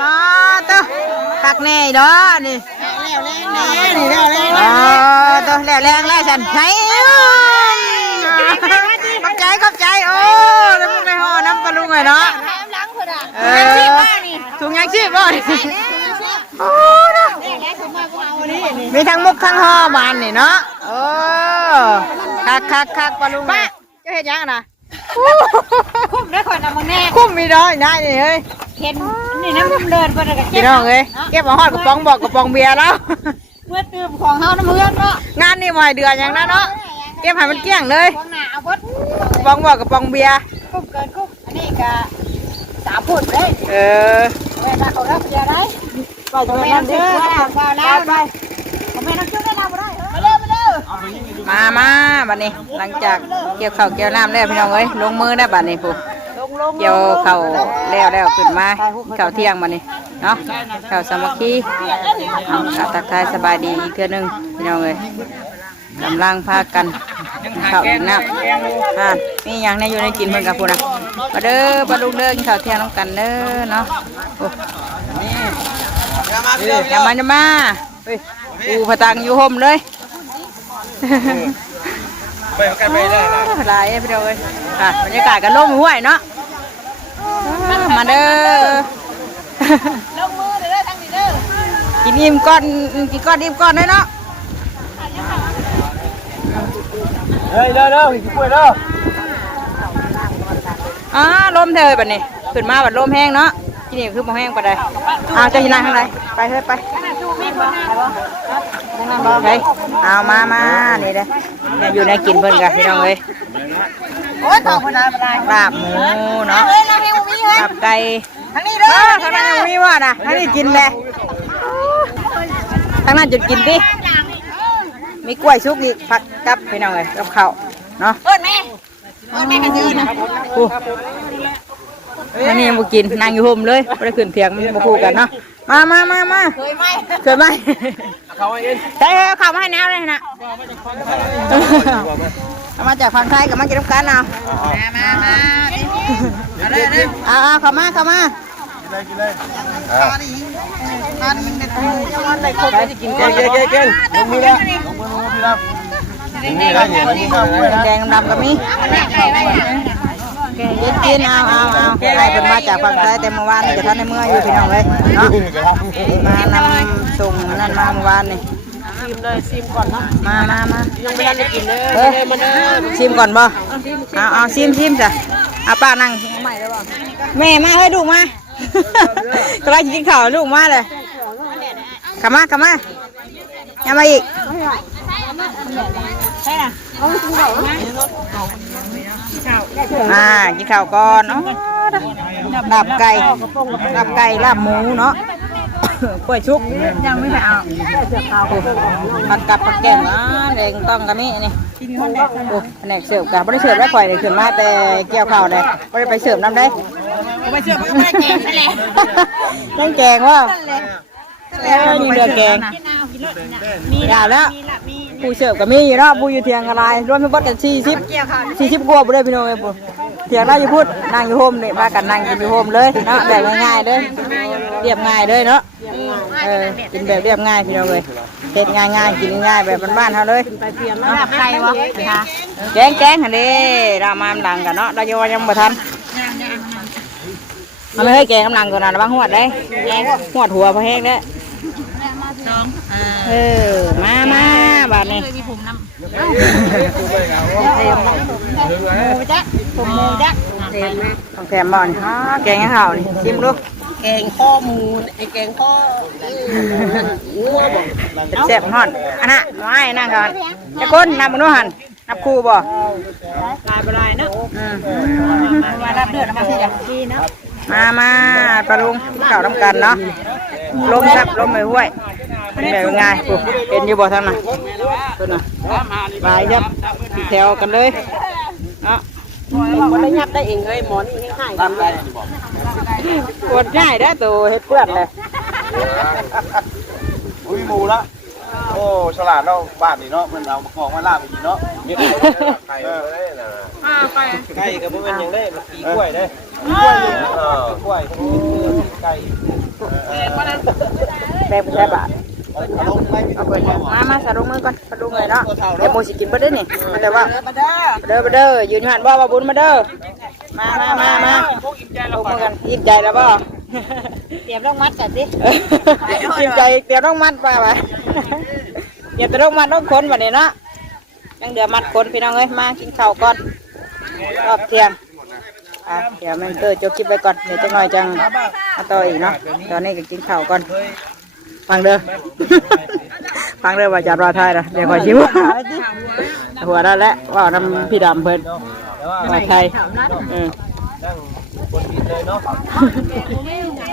มาเต้าตักแน่เด้อนี่แล้วแรงตัวแล้วแรงแล้วฉันใช้ขอบใจโอ้แล้วมึงไปห่อน้ำปลาลุงไงเนาะถุงยางชีพบ่โอ้มีทั้งมุกทั้งห่อบานนี่เนาะโอ้คักปลาลุงป้าจะเห็นยังนะคุ้มได้คนเอามาแน่คุ้มมีด้อยได้เลยเฮ้ยเห็นนี่น้ำเดินไปเลยพี่น้องเอ้ยเก็บมาหอดกระป๋องบอกกระป๋องเบียร์แล้วเมื่อตื่นของเฮาน้ำเพื่อนเนาะงานนี่หมายเดือนอย่างนั้นเนาะเก็บให้มันเกลี้ยงเลยกระป๋องบอกกระป๋องเบียร์คุ้มเกินคุ้มอันนี้ก็3 พุ่นเลยแม่เขารับเบียร์ได้ไปจะแม่น้ำเด้อไปแม่น้ำจุ๊บได้แล้วบ่ได้มาเร็วมาบัดนี้หลังจากเกี่ยวข้าวเกี่ยวน้ำแล้วพี่น้องเอ้ยลงมือได้บัดนี้ผู้เกี่ยวข้าวแล้วขึ้นมาข้าวเที่ยงบัดนี้เนาะข้าวสามัคคีทักทายสบายดีอีกเทื่อนึงพี่น้องเอ้ยกำลังพากันข้าวน้ำมีอย่างในอยู่ในกินเหมือนกับพวกน่ะมาเด้อปลาลูกเด้อกินข้าวเที่ยงน้ำกันเด้อเนาะอย่ามาปูผตังอยู่ห่มเลยไปกันไปได้หลายพี่เดียวเลยค่ะบรรยากาศกันล่มห้วยเนาะมาเด้อลงมือเด้อทั้งนี้เด้อกินอิ่มก้อนอิ่มก้อนได้เนาะเฮ้ยเด้อกินกล้วยเด้อลมเธอแบบนี้ขึ้นมาแบบลมแห้งเนาะที่นี่คือมองแห้งไปได้จะยินอะไรข้างในไปเฮ้ยไปเอามานี่เลยอยู่ในกินเพิ่นกันพี่น้องเลยโอ้ยต่อคนอะไรลาบหมูเนาะลาบไก่ทั้งนี้เด้อทั้งนั้นยังมีว่านะทั้งนี้กินเลยทั้งนั้นจุดกินดิมีกล้วยชุกอีกผัดกับพี่น้องเลยกับข้าวเนาะแม่กันยืนนะอันนี้บุกินนางอยู่ห่มเลยไม่ได้ขึ้นเถียงมันบุกกันเนาะมาเคยไหมใช่ข้าวมาให้แนวเลยนะมาจากฝั่งไทยกับมากินน้ำกันเอาเข้ามากินเลยไปกินลงมือแล้วแกงดำกับมีกินเอาให้เป็นมาจากฝั่งไทยแต่เมื่อวานนี่จะท่านในเมื่ออยู่พี่น้องเลยเนาะมานำส่งนั่นมาเมื่อวานนี่ชิมก่อนเนาะมายังไม่ได้กินเลยชิมก่อนบ่เอาชิมจ้ะเอาป้านั่งแม่มาให้ลูกมาก็ไล่กินข้าวลูกมาเลยกลับมายังมาอีกใช่น่ะกินข้าวก่อนลาบไก่ลาบหมูเนาะกล้วยชุกยังไม่ได้เอาผัดกับผักแกงแดงต้องกันนี่โอ้แผนกเสิร์ฟกันไม่ได้เสิร์ฟได้ข่อยเลยขึ้นมาแต่เกี่ยวข้าวเลยไม่ได้ไปเสิร์ฟน้ำได้ไปเสิร์ฟไม่ได้แกงนั่นแหละนั่งแกงว่านี่เดือแกงมีแล้วผู้เสิร์ฟก็มีอยู่เนาะผู้อยู่เทียงอะไรรวมทั้งหมดกัน40กว่าบ่ได้พี่น้องเอ้ยปุ๊เทียงได้อยู่พูดนั่งอยู่โฮมนี่มากันนั่งกินอยู่โฮมเลยเนาะแบบง่ายๆเลยเรียบง่ายเลยเนาะกินแบบเรียบง่ายพี่น้องเลยเฮ็ดง่ายๆกินง่ายแบบบ้านๆเฮาเลยเนาะไข่วะแกงหั่นเด้เรามาหลังกันเนาะเรายังบ่ทันมันไม่ให้แกงกำลังตัวนั้นบางหัวได้หัวหัวพอแห้งได้มาบาดนี้หมูจักของแถมบ่อนแกงข้าวนี่ชิมดูแกงข้อมูแกงข้องัวบ่แซ่บฮอดอันน่ะไม่นั่งก่อนจะก้นนับมึงดูหันนับคู่บ่ลายเนาะมารับเดือดมาสิจ้ะเนาะมาปลาลุงข้าวน้ำกันเนาะลมครับลมไม่ห้วยเป็นแบบง่ายปุ๊บเป็นอยู่บ่ทางน่ะต้นน่ะลายยับแถวกันเลยเนาะมันได้ยับได้เองเลยหมอนี่ง่ายกันเลยปวดง่ายได้ตัวเฮ็ดเปื้อนเลยอุ้ยหมูละ โอ้ฉลาดเนาะบ้านนี่เนาะมันเอาของมาลาบอีกเนาะมีไก่ได้น่ะไปไก่ก็บ่แม่นหยังได้มันปีกล้วยได้กล้วยไก่แม่ผู้ชายบาทเอาไปมาสะดุ้งมือก่อนสะดุ้งเลยเนาะเดี๋ยวโมสิกินเบิดได้นี่แต่ว่าเด้อยืนหันบ่บุญมาเด้อมาลงมือกันยิ้มใจแล้วบ่เตรียมต้องมัดกันสิยิ้มใจเตรียมต้องมัดป่ะเตรียมต้องมัดต้องคนวันนี้เนาะยังเดือมัดคนพี่น้องเอ้ยมากินข้าวก่อนรอบเที่ยงเดี๋ยวแม่เตอร์จบคลิปไปก่อนเดี๋ยวจะหน่อยจังมาต่ออีกเนาะตอนนี้ก็กินข้าวก่อนฟังเด้อฟังเด้อว่าจะรอทายนะเดี๋ยวคอยชิมหัวได้แล้วว่าน้ำพี่ดำเพิ่นว่าไทย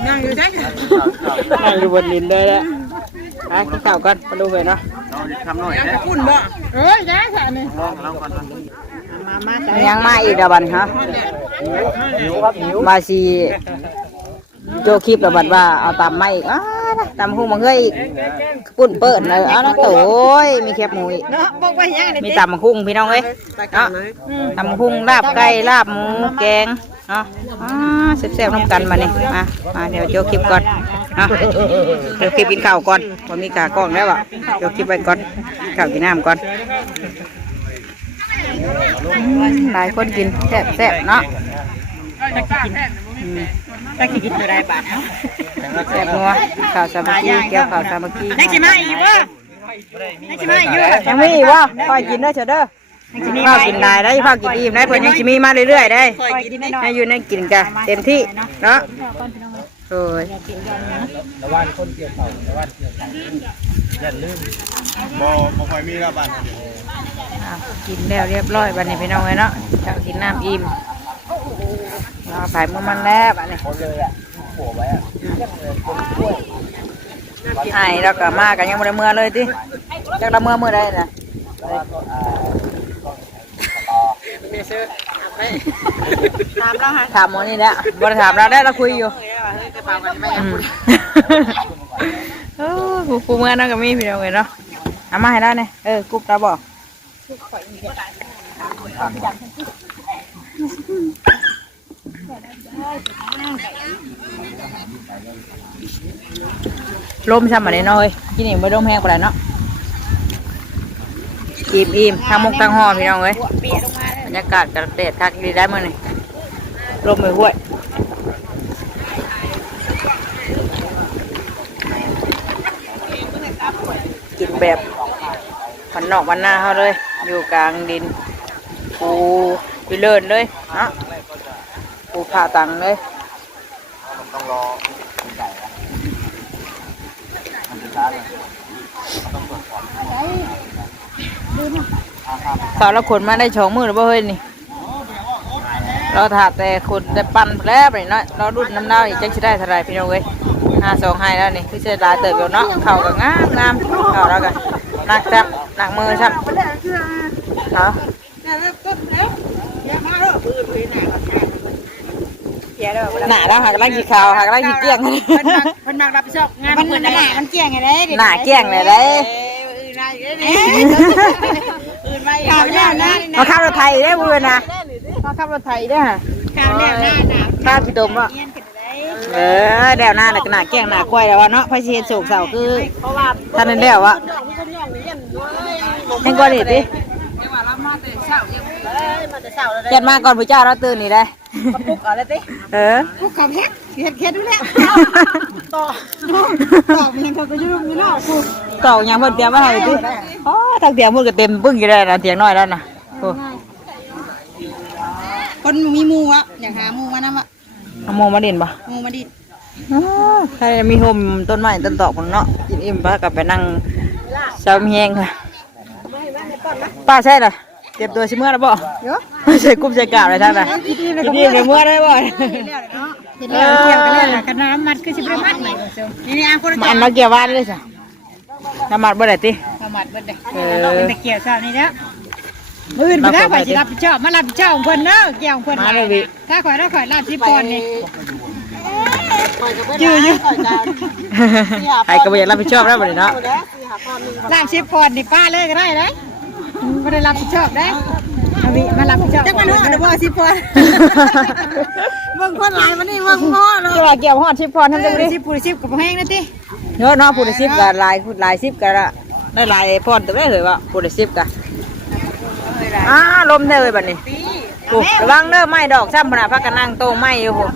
นั่งอยู่ใช่นั่งอยู่บนดินเลยแหละกินข้าวก่อนมาดูเลยเนาะทำหน่อยนะ คุณบ่ย้ายแค่นี้ยังมาอีกแล้วบัดฮะมาสิโจคลิปแล้วบัดว่าเอาตำไม่ตำหุ้งมาเฮ้ยปุ่นเปิดเลยเอาละโต้ยมีแคบหมูอีกมีตำหุ้งพี่น้องเอ้ยตำหุ้งลาบไก่ลาบหมูแกงเนาะแซ่บๆน้ำกันมาเนี่ยมาเดี๋ยวโจคลิปก่อนเนาะเดี๋ยวคลิปกินข้าวก่อนพอมีกากล้องแล้วอ่ะโจคลิปไปก่อนข้าวกินน้ำก่อนหลายคนกินแซ่บๆเนาะได้กินอะไรบ้างแซ่บนัวข้าวสามัคคีเกี่ยวข้าวสามัคคีได้ชิมมาอีกวะได้ชิมมาอีกยังมีวะคอยกินได้เฉยเด้อข้าวกินได้ได้ข้าวกินอิ่มได้เพิ่นยังชิมีมาเรื่อยๆได้ให้อยู่ในกินกันเต็มที่เนาะโอ้ยตะวันคนเกี่ยวเข่าตะวันเกี่ยวเข่าอย่าลืมบ่ค่อยมีละบ้านกินแล้วเรียบร้อยบัดนี้พี่น้องเลยเนาะข้าวกินน้ำอิ่มเราใส่มือมันแล้วบัดนี้ไอ้เราก็มากันยังไม่ได้เมื่อเลยที่จักเราเมื่อได้นะถามหมอนี่แหละบริถามเราได้เราคุยอยู่กูเมื่อนั่งกับมีพี่น้องเลยเนาะเอามาให้ได้เนี่ยกุ๊บเราบอกลมช่ำมาเลยน้อยกินนี่ไม่ต้องแห้งไปเลยเนาะอิ่มทางมุกทางห่อพี่น้องเลยบรรยากาศกระเด็ดทักดีได้มั้ยนี่ลมไม่ห่วยกินแบบฝันนอกวันหน้าเขาเลยอยู่กลางดินปูไปเลินเลยเนาะปูผ่าตังเลยต้องรอตอนเราขนมาได้2 มื้อหรือเปล่าเฮ้ยนี่เราถาดแต่ขนแต่ปั่นแล้วไปเนาะเราดุดน้ำเน่าอีกจังสิได้เท่าไรพี่น้องเว้ย5-2ให้แล้วนี่คือเสียดายเติบอยู่เนาะเข่ากับงามเข่าแล้วกันหนักจับหนักมือชับเหรอหนาแล้วหักล่างกี่ข่าวหักล่างกี่เกี้ยงมันมักรับผิดชอบงานมันเหมือนหนามันเกี้ยงไงได้หนาเกี้ยงเลยได้อื่นมาข่าวแล้วนะมาข้าวรถไทยได้บุญนะมาข้าวรถไทยได้ข่าวแล้วนะข้าวพี่ตุ่มอ่ะเดี๋ยวหน้าหนาเกี้ยงหนากล้วยแล้ววะเนาะพระเชียรโศกเสาคือท่านนั่นแล้ววะให้ก่อนดิยันมาก่อนพระเจ้าเราตื่นนี่ได้ปลุกอะไรติปลุกขับเฮ็ดเฮ็ดดูแลต่อมันยังเขาก็ยุ่งอยู่เนาะปลุกต่อยังเพิ่นเตรียมมาให้ติทั้งเตรียมมือก็เต็มปึ้งอยู่ได้นะเตียงน้อยแล้วนะคนมีมูอ่ะอยากหามูมานะเอาโมมาดินปะมูมาดินใครมีโฮมต้นไม้ต้นตอกคนเนาะกินอิ่มป้ากลับไปนั่งเช้ามีแห้งค่ะป้าใช่เหรอเก็บตัวชิเมื่อแล้วบ่ใส่กุ้มใส่กาบอะไรท่านน่ะกินในเมื่อได้บ่เกี่ยวกันเลยนะกันน้ำมัดคือสิบมัดนี่อ่ะคนมันมาเกี่ยวบ้านเลยจ้ะน้ำมัดบ่ได้ติน้ำมัดบ่ได้เป็นตะเกียบเช้านี่แล้วมื้อนี้ได้ข่อยสิรับผิดชอบมารับผิดชอบของเพิ่นเด้อเกี่ยวของเพิ่นมาเลยถ้าข่อยรับ10 ปอนด์นี่ จื้ออยู่ไอ้ก็ไม่อยากรับผิดชอบแล้วบัดนี้เนาะ ล้านชิปพอดนี่ป้าเลยก็ได้เลยไม่ได้รับผิดชอบได้เอาวิมารับผิดชอบจักมันหัวเดี๋ยวบ่ชิปพอดเบิ่งคนหลายมันนี่เบิ่งพ่อเนาะ จะว่าเกี่ยวฮอด10พรทำจังได๋ ชิปปูชิปกับแห้งนะติ เนาะผู้ได้10ก็หลายพูดหลาย10ก็ได้หลายพรตึกได้เลยว่าผู้ได้10ก็ลมเด้อเอ้ยบัดนี้โอ้ระวังเด้อไม้ดอกซ้ำพุ่นน่ะพักกันนั่งโต๊ะไม้อยู่พุ่น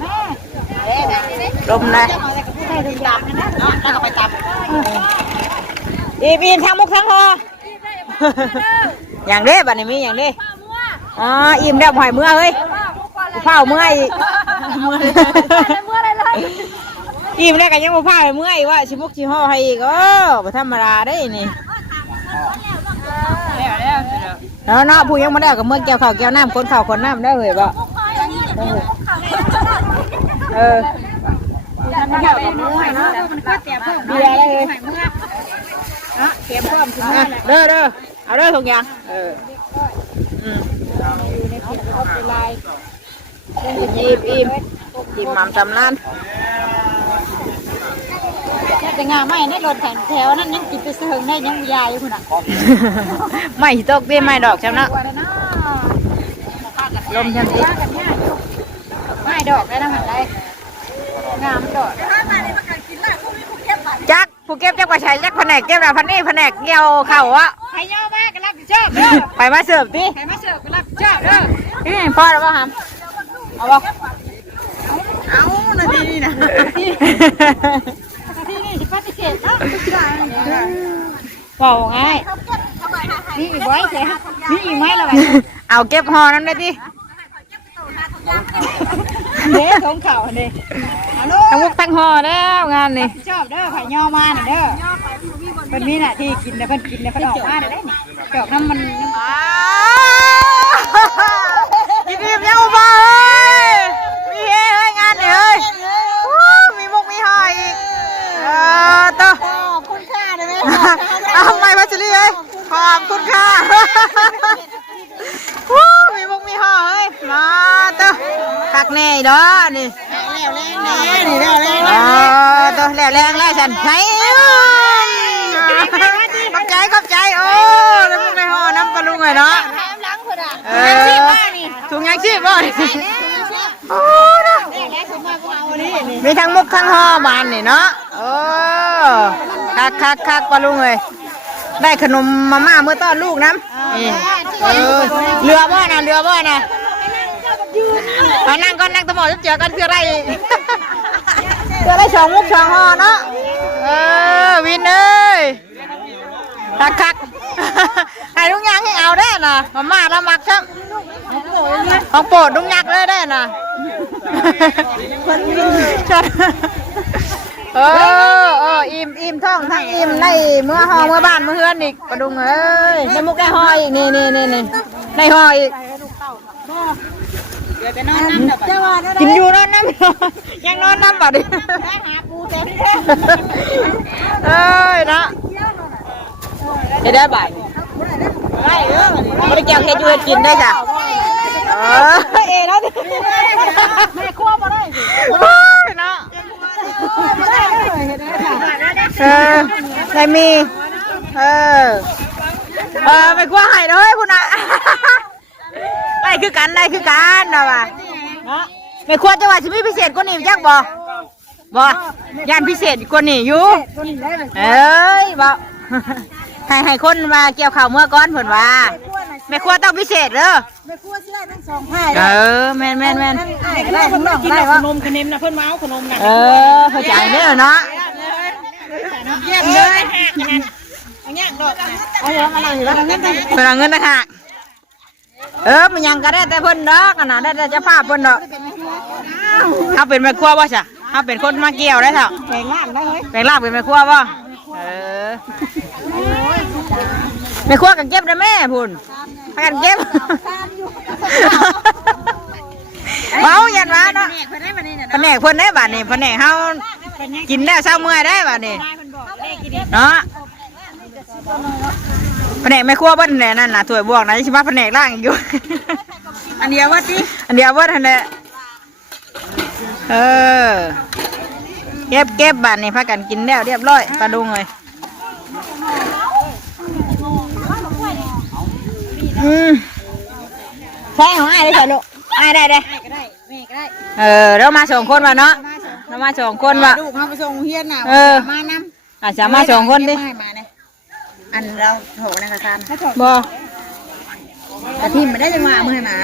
ลมนะแล้วก็ไปตำอีทางมุกทางคออย่างเด้บัดนี้มีอย่างเด้อิ่มแล้วหอยเมื่อเฮ้ยเผาเมื่ออีกอิ่มแล้วกันยังมาเผาเมื่ออีกว่าชิมุกชิห่อให้อีกบ่ธรรมดาได้นี่แล้วเนาะผู้ยังมาได้กับเมื่อแก้วข้าวแก้วน้ำคนข้าวคนน้ำได้เลยบ่เบียร์ได้เลยเก็บเพิ่มถึงเด้อเอาเด้อทุกอย่างอิ่มหม่ำจำล้าน แต่งาไม่ในรถแถวนั้นยังกินไปเสิร์ฟได้ยังยายอยู่พุ่นน่ะ ไม่ตกดีไม่ดอกจำนะลมจังสิ ไม่ดอกได้นะมันได้งามดอก จักผู้เก็บจักว่าใช้จักแผนกเก็บแล้วพันนี่แผนกเกี่ยวเข่าอะ ใครย่อมากก็รับผิดชอบเด้อ ไปมาเสิร์ฟดิ ใครมาเสิร์ฟก็รับผิดชอบเด้อ นี่พ่อแล้วป่ะฮัมเอาบ่ เอานาทีนี่นะที่นี่สิปฏิเสธเนาะ บอกไง นี่อีกไว้เสียนี่อีกไหมล่ะ เอาเก็บห่อนั้นได้ดิ เด้ของเขาเด้เอาลูก ทั้งมุกทั้งห่อแล้วงานนี่ ชอบเด้อไผ่ย่อมาน่ะเด้อเป็นนี่น่ะที่กินแล้วเพิ่นกินแล้วเพิ่นออกมาได้นี่ดอกน้ำมัน กินอิ่มยังอุบะเฮ้ยมีเฮ้ยงานนี่เฮ้ยมีมุกมีห่ออีกต่อ ขอบคุณค่าได้ไหม เอาไม่พัชรีเฮ้ยขอบคุณค่ะมีมุกมีห่อเฮ้ยมาต่อตักแน่อีดอนี่ นี่แล้วแรง ตัวแล้วแรงแล้วฉันใช้ขอบใจโอ้แล้วมึงไปห่อน้ำปลาลุงไงเนาะ ล้างคนอ่ะ ถุงยางชีพบ่โอ้นะมีทั้งมุกทั้งห่อบานนี่เนาะคักปลาลุงเลยได้ขนมมาม่าเมื่อต้อนลูกน้ำเรือบ่นะนั่งก่อนนั่งตะหมอเจอกันคืออะไรเจอได้สองมุกสองห่อเนาะวินเอ้ยคักให้ลุงยังให้เอาได้น่ะมาม่าละมักครับของโปรดลุงยักเลยได้น่ะอิ่มท้องทั้งอิ่มในเมื่อห่อเมื่อบ้านเมื่อเฮือนอีกปลาดุงเอ้ยในมุกได้ห่ออีกนี่ในห่ออีกกินอยู่นอนน้ำยังนอนน้ำบ่ดิเอ้ยนะเดี๋ยวได้บ่ายไม่ได้แก้วเฮ็ดอยู่เฮ็ดกินได้จ้ะแล้วดิแม่ครัวมาได้เนาะได้มีไม่ครัวให้เลยคุณน่ะได้คือกันนะว่ะไม่ครัวจะว่าจะมีพิเศษกว่านี้จักบ่ย่านพิเศษกว่านี้อยู่เอ้ยบ่ให้คนมาเกี่ยวข้าวเมื่อก้อนเพิ่นว่าแม่ครัวต้องพิเศษเด้อ ไม่กลัวสิได้ทั้งสองผ้า แม่นได้ทั้งน้องได้วะ ขนมนะเพิ่นมาเอาขนมนะ เข้าใจเด้อเนาะ เยี่ยมเลยเอาเนี่ยดอกเอาเงินมาเลยแล้วเงิน เพิ่นเอาเงินนะคะมันยังก็ได้แต่เพิ่นดอกน่ะได้แต่เจ้าภาพเพิ่นดอกเอาเป็นแม่ครัวบ่จ้ะเอาเป็นคนมาเกี่ยวได้เถอะ แข่งล่างได้เฮ้ย แปลงร่างเป็นแม่ครัวบ่แม่ครัวกันเก็บได้แม่พุ่นพากันเก็บเมายันว่าเนาะแผนกเพิ่นได้บัดนี้แผนกเฮากินได้เช้าเมื่อยได้บัดนี้เนาะแผนกแม่ครัวเพิ่นแน่นั่นน่ะถ้วยบวกนะสิมาแผนกล่างอีกอยู่ อันเดียวว่าติ อันเดียวเบิดหั่นแหละ เก็บบ้านนี่พากันกินแล้วเรียบร้อยปลาดุงเลยใช่ของอ้ายได้ใช่ลูกอ้ายได้เด้เรามา2 คนว่ะเนาะเรามา2 คนว่ะ ลูกเขาไปส่งเฮียนน่ะมานำ อาจจะมา2 คนดิ อันเราโถนะกระซาน บ่ กระทิมไม่ได้จังหวะมือมา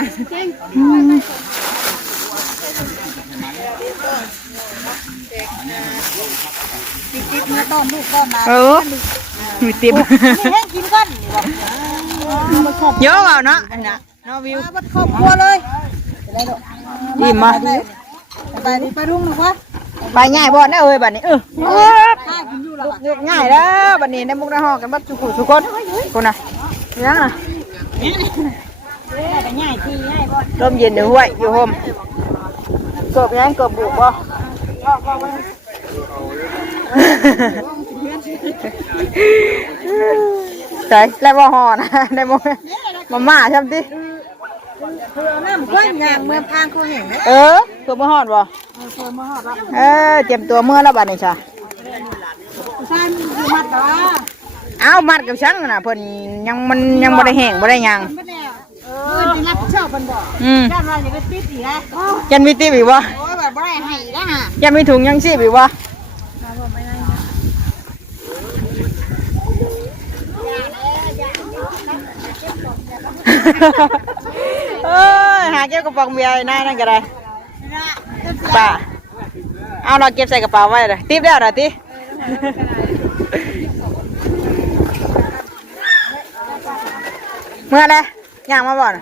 ติ๊บมาต้อนลูกต้อนมา มีติบ ให้กินก้อน เยอะเปล่าเนาะอันน่ะเนาะวิว มาครอบครัวเลย อิ่มมา ไปดิไปรุ่งหนูวะ ไปง่ายบ่นะเอ้ยบัดนี้ลูกง่ายแล้วบัดนี้ในมุกดาหอกันบัดสุคนคนน่ะยังน่ะลมเย็นเดี๋ยวห้วยอยู่ห่มเกือบยังเกือบบุกบ่ใช่แล้วบ่ห่อนะได้บ่มาม่าใช่มั้ย น้ำก้อนยางเมื่อพางเขาเห็นไหม เพื่อมาหอดบ่เจ็บตัวเมื่อแล้วบัดนี้จ้ะ ท่านมัดต่อ เอามัดกับช่างน่ะเพิ่นยังบ่ได้แห้งบ่ได้หยัง จะรับชอบมันบอกด้านว่าจะก็ติดอีกแล้ว ยันมีติบอีกบ่ โอ้ยแบบบ่ได้ให้แล้วฮะ ยันมีถุงยังชีพอีกบ่หาเก็บกระป๋องเบียร์นายนั่นก็ได้ป่าเอาเราเก็บใส่กระเป๋าไว้เลยติบแล้วเหรอติเมื่อไรย่างมาบ่อน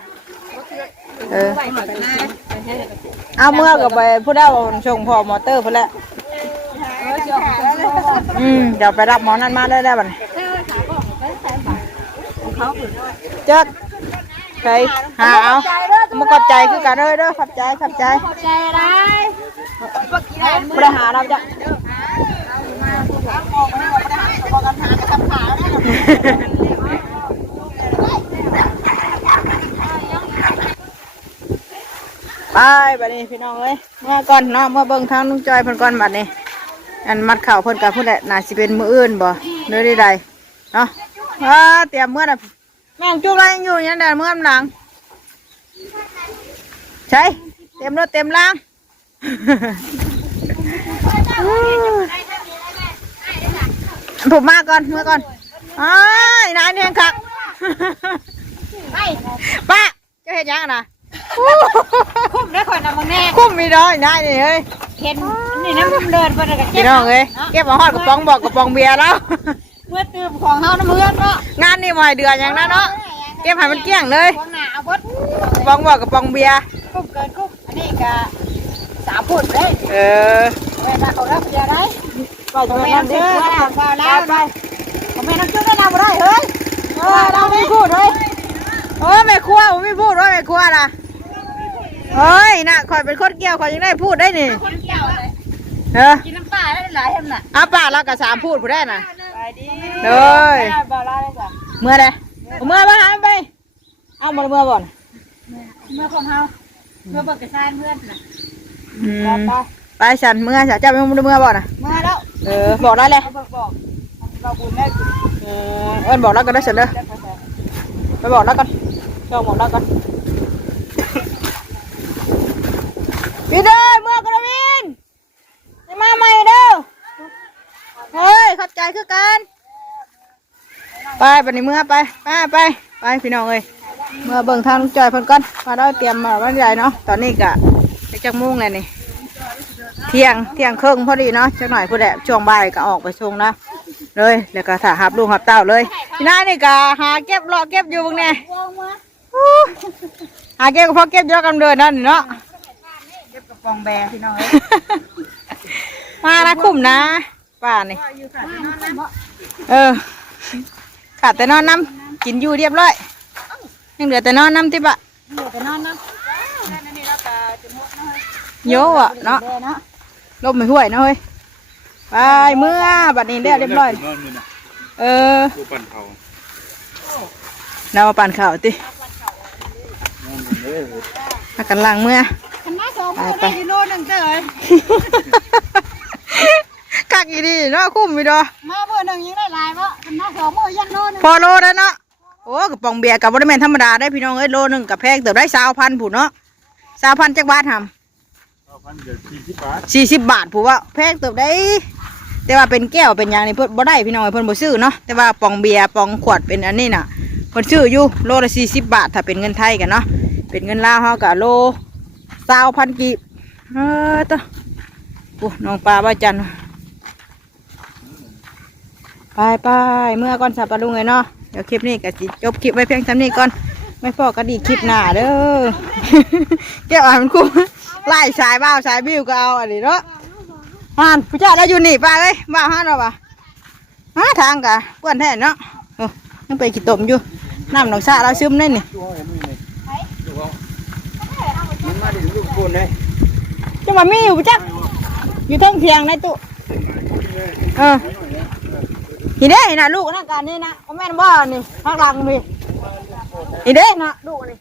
เอาเมื่อกับไปพูดได้ว่าชงพอมอเตอร์พูดแล้วเดี๋ยวไปรับหมอนั่นมาได้บ่อนเจ๊กใครหาเอามาขอบใจคือกันเลยเด้อขอบใจได้ไม่ได้หาเราจ้ะไปบัดนี้พี่น้องเลยเมื่อก่อนเนาะเมื่อเบิ่งทางลุงจอยเพิ่นก่อนบัดนี้อันมัดเข่าเพิ่นกับผู้ใดน่าสิเป็นมืออื่นบ่เนื้อใดๆเนาะเตรียมเมื่อน่ะน้องจุ๊บอะไรยังอยู่ยังเดินเมื่อหลังใช่เต็มรถเต็มล่างผมมาก่อนเมื่อก่อนนายเนี่ยคักป้าจะเห็นยังนะคุ้มได้คนนะมึงแน่ คุ้มมีน้อยนายนี่เฮ้ยเห็นนี่น้ำเดินไปเลยกับเก็บ พี่น้องเอ้ยเก็บมาหอดกระป๋องบอกกระป๋องเบียร์แล้ว เมื่อตื่นของเขาน้ำเมื่อเนาะ งานนี่มาเดือนอย่างนั้นเนาะเก็บให้มันเกลี้ยงเลย ของหนาเอาบด กระป๋องบอกกระป๋องเบียร์ คุ้มเกินคุ้มอันนี้ก็3 พูดเลยเวลาเขารับจะได้ ไปจะไปนั่นเด้อ แล้วไปผมไม่น้ำจุ๊บได้น้ำบ่ได้เฮ้ย เราไม่พูดเลยไม่ครัวผมไม่พูดว่าไม่ครัวนะเฮ้ยน่ะคอยเป็นคนเกี่ยวคอยยังได้พูดได้นี่ คนเกี่ยวเลย กิน น้ำปลาได้หลายเห็นน่ะ ป้าเรากับ3พูดผู้ได้น่ะ ไปดี เลยบ่ลาได้จ้ะ เมื่อไรเมื่อมาหาไปเอามาเมื่อบ่อน เมื่อของเฮาเมื่อเบิกกระซานเพื่อนน่ะ ไปฉันเมื่อฉันจะไปเมื่อบ่อนนะ เมื่อแล้ว บอกได้เลย บอกเราบุญได้ เอิญบอกแล้วกันได้เสร็จเลยไปบอกแล้วกันชอบบอกแล้วกันพี่เด้อเมื่อกระวินมาใหม่เด้อเฮ้ยขับใจคือกันไปบันนี้เมื่อไปพี่น้องเอ้ยเมื่อเบิ่งทางลุงจอยเพิ่นก่อนมาได้เตรียมมาวันใหญ่เนาะตอนนี้กะจักมุ่งเลยนี่เที่ยงครึ่งพอดีเนาะจักหน่อยผู้ใดช่วงบ่ายก็ออกไปชงนะเลยแล้วก็ถ่าหับลูกหับเต้าเลยพี่นายนี่ก็หาเก็บรอเก็บอยู่บางแน่หาเก็บก็พอเก็บเยอะกันเดินนั่นเนาะ เก็บกระป๋องแบร์พี่น้อง มานะคุ้มนะป้านี่ขาดแต่นอนน้ำกินอยู่เรียบร้อยยังเหลือแต่นอนน้ำที่ปะ เหลือแต่นอนนะนี่เราก็จะมุดนะ โย่อะเนาะลมไม่ห่วยนะเฮ้ยไปเมื่อบัดนี้เรียบร้อยเรามาปั่นข่าวติมากันล่างเมื่อ คันมา2 มื้อได้กิโลนึงเด้อ คุ้มไปดอ มาเบอร์หนึ่งยังได้ลายบ่มันมา2 มื้อยันโลนึง พอโลแล้วเนาะโอ้กระป๋องเบียร์กับบริเวณธรรมดาได้พี่น้องเอ้ยโลนึงกับแพงเติบได้20,000ผู้เนาะ20,000จักบาททำ40 บาทผู้ว่าแพงเติบได้แต่ว่าเป็นแก้วเป็นอย่างนี้เพิ่นบ่ได้พี่น้องเพิ่นบ่ซื้อเนาะแต่ว่าปองเบียร์ปองขวดเป็นอันนี้น่ะเพิ่นซื้ออยู่โลละ40 บาทถ้าเป็นเงินไทยกันเนาะเป็นเงินลาวเฮาก็โล20,000กีบต่อโอ้น้องปลาบ้าจันไปเมื่อก่อนสับปะลุงเลยเนาะเดี๋ยวคลิปนี้ก็สิจบคลิปไว้เพียงเท่านี้ก่อนไม่พอก็ดีคลิปหน้าเด้อ แก้วอ่านมันคุ้มไล่สายบ้าวสายบิ้วก็เอาอันนี้เนาะฮันผู้ชายเราอยู่นี่ป้าเอ้ยบ้าวฮันเราปะหาทางกะเพื่อนแท้เนาะโอ้ยังไปขี้ตมอยู่น้ำหนองสาเราซึมได้นี่ มันมาดิลูกคนเลย จังหวะมีอยู่จักอยู่เทิงเทียงในตู้อีเด้นะลูกนะการนี้นะพ่อแม่บ้านี่พักหลังมีอีเด้นะลูกนี่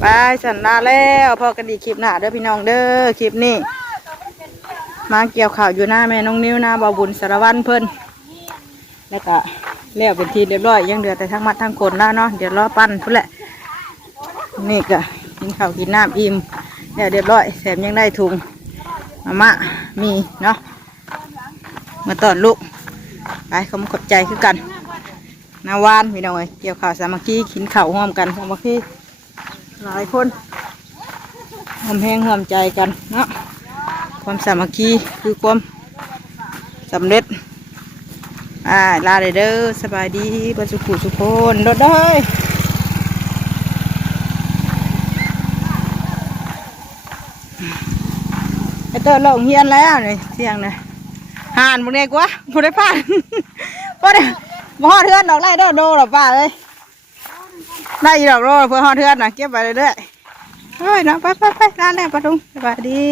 ไปสันลาแล้วพอกันดีคลิปหน้าเด้อพี่น้องเด้อคลิปนี้มาเกี่ยวข่าวอยู่หน้าแม่น้องนิ้วหน้าบ่าวบุญสารวัตรเพิ่นแล้วก็เลี้ยวเป็นทีเรียบร้อยยังเดือดแต่ทั้งมัดทั้งคนแล้วเนาะเดี๋ยวรอปั้นพุ่นแหละนี่ก็กินข้าวกินน้ำอิ่มเนี่ยเรียบร้อยแถมยังได้ถุงมาม่ามีเนาะมาต้อนลูกไปขอบใจคือกันนาวานพี่น้องเอ้ยเกี่ยวข้าวสามัคคีกินข้าวร่วมกันสามัคคีหลายคนหอมแห้งหอมใจกันเนาะความสามัคคีคือความสำเร็จลาเด้อสบายดีบรรสุขุสุคนรถได้ไอเตอร์ลงเฮียนแล้วนี่เที่ยงนะห่านมึงเด็กวะมึงได้ผ่านว่าเดี๋ยวมาห่อเทือนดอกไล่ดอกโดหรอป้าเลยได้ดอกโดเพื่อห่อเทือนนะเก็บไปเรื่อยๆเฮ้ยนะไปลาแล้วปะลุงสบายดี